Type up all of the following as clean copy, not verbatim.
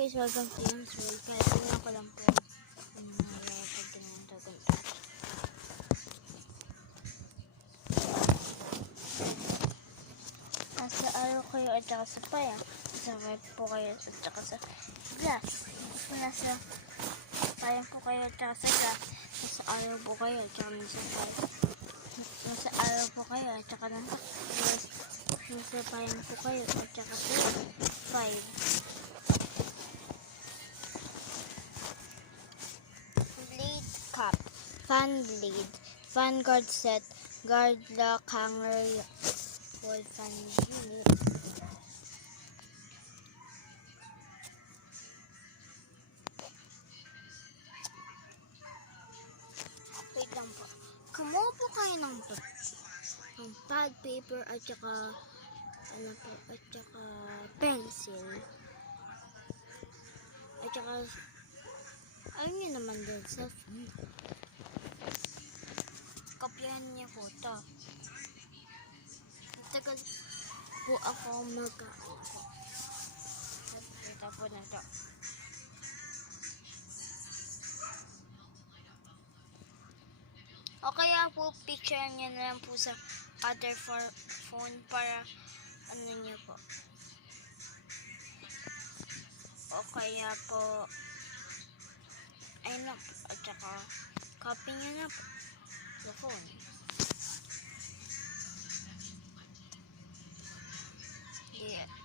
guys, welcome to Ian's World. Kaya tingnan ko lang po pag ginawa tagal. Nasa araw kayo at saka sa paya. Sa web po kayo at saka sa glass. Nasa paya po kayo at saka sa glass. Nasa araw po kayo at saka nasa paya. Nasa araw po kayo at saka nasa glass. Nasa paya po kayo at saka sa 5. Cup, fan blade, fan guard set, guard lock, hanger, wall fan unit. Wait lang po. Kumuha po kayo ng pad, paper, at saka pencil. At saka ayun nyo naman din sa phone. Kopyahan niyo po ito. Tagal po ako ito po na ito. O kaya po picture niyo na lang po sa other phone para ano niyo po. O kaya po ayun lang po. At saka copy niyo na po sa phone.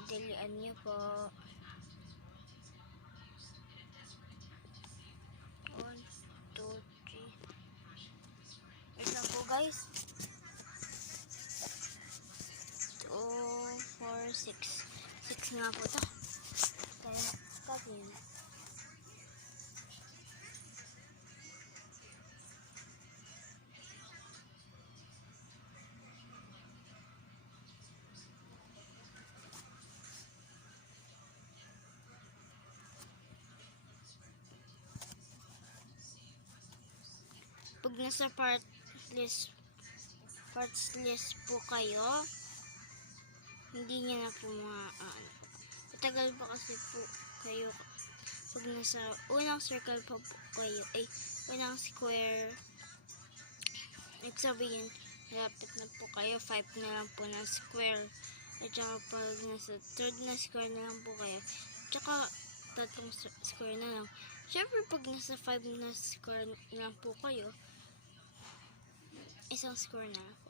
Dilian niyo po. 1, 2, 3. Wait lang po guys. 2, 4, 6. 6 nga po ito. Kaya copy niyo na. Pag nasa parts list po kayo, hindi niya na po matagal pa kasi po kayo pag nasa unang circle pa po kayo, unang square, ibig sabihin malapit na po kayo, 5 na lang po na square, at saka pag nasa third na square na lang po kayo, at saka tatlong square na lang. Syempre pag nasa 5 na square na lang po kayo, isang square na lang po.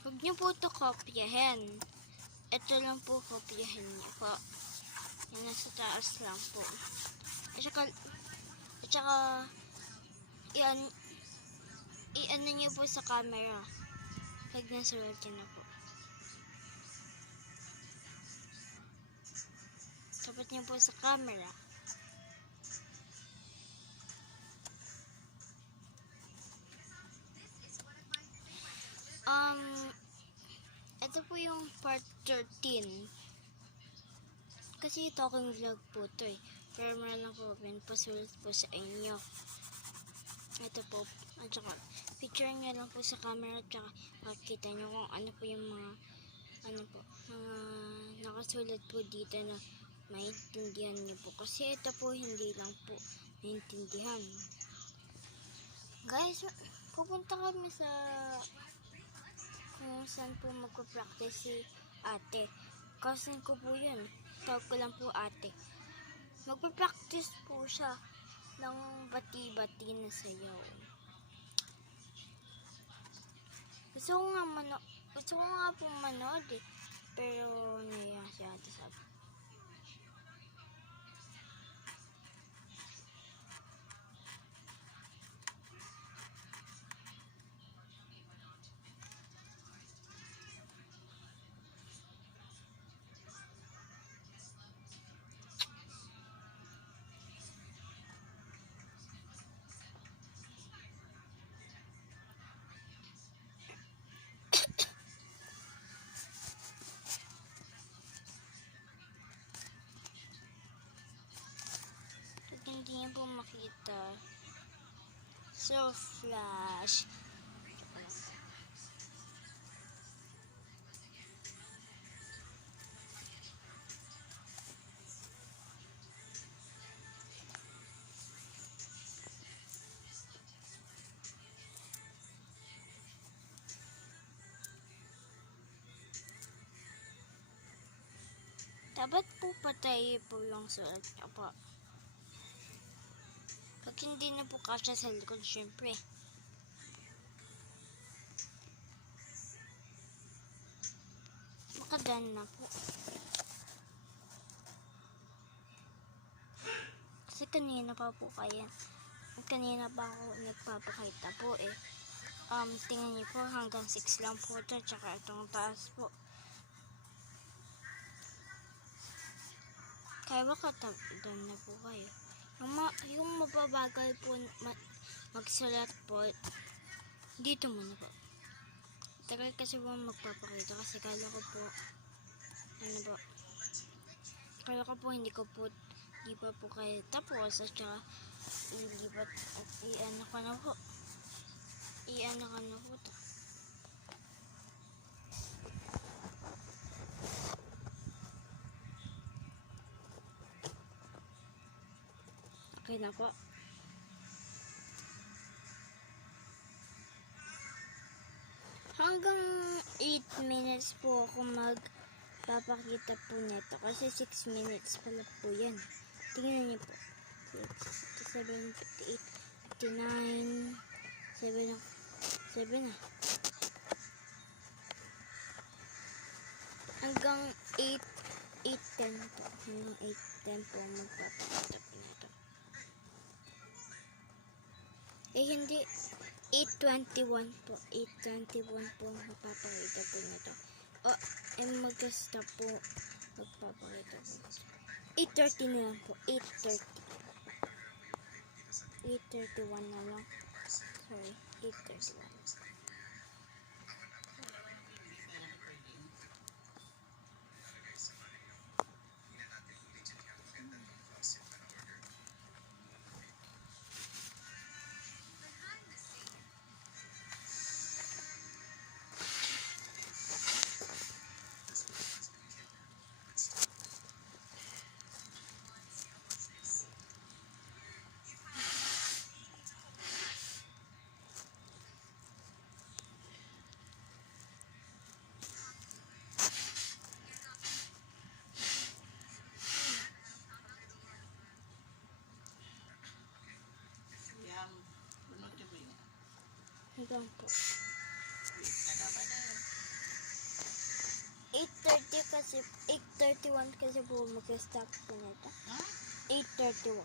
Huwag niyo po ito kopyahin. Ito lang po kopyahin niyo po. Yan, nasa taas lang po. At saka i-ano niyo po sa camera. Pag nasa web na po. Tapat niyo po sa camera. Ito po yung part 13. Kasi talking vlog po ito pero meron lang po pinapasulat po sa inyo. Ito po. At saka picture nyo lang po sa camera at saka makikita nyo kung ano po yung mga mga nakasulat po dito na maintindihan nyo po. Kasi ito po hindi lang po maintindihan. Guys, pupunta kami sa kung saan po magpa-practice si ate. Cousin ko po yun. Tawag ko lang po ate. Magpa-practice po siya ng bati-bati na sayaw. Gusto ko nga po manood pero naiya si ate sabi. papakita. So, flash. Dapat po patay po yung sulat niya po. Pag hindi na po kasya sa likod, syempre. Makadan na po. Kasi kanina pa po kaya. Kanina pa ako nagpapakita po eh. Tingnan niyo po, hanggang 6 lang po ito. Tsaka itong taas po. Kaya baka doon na po kayo. Yung mababagal po magsulat po, dito muna po. Tagal kasi po magpapakita kasi kala ko po, kala ko po hindi pa po kayo tapos at saka i-ano ka na po. Okay na po. Hanggang 8 minutes po ako magpapakita po nito. Kasi 6 minutes pala po yan. Tingnan niyo po. 7, 58, 59, 7 na. Hanggang 8:10 po. Hanggang 8:10 po magpapakita po nito. Eh hindi, 8:21 po. 8:21 po magpapakita po nito. Mag-stop po magpapakita po nito. 8:30 na lang po. 8:31 na lang. Sorry, 8:31. Hanggang po 8:30 kasi 8:31 kasi po mag-stop po nito. 8:31.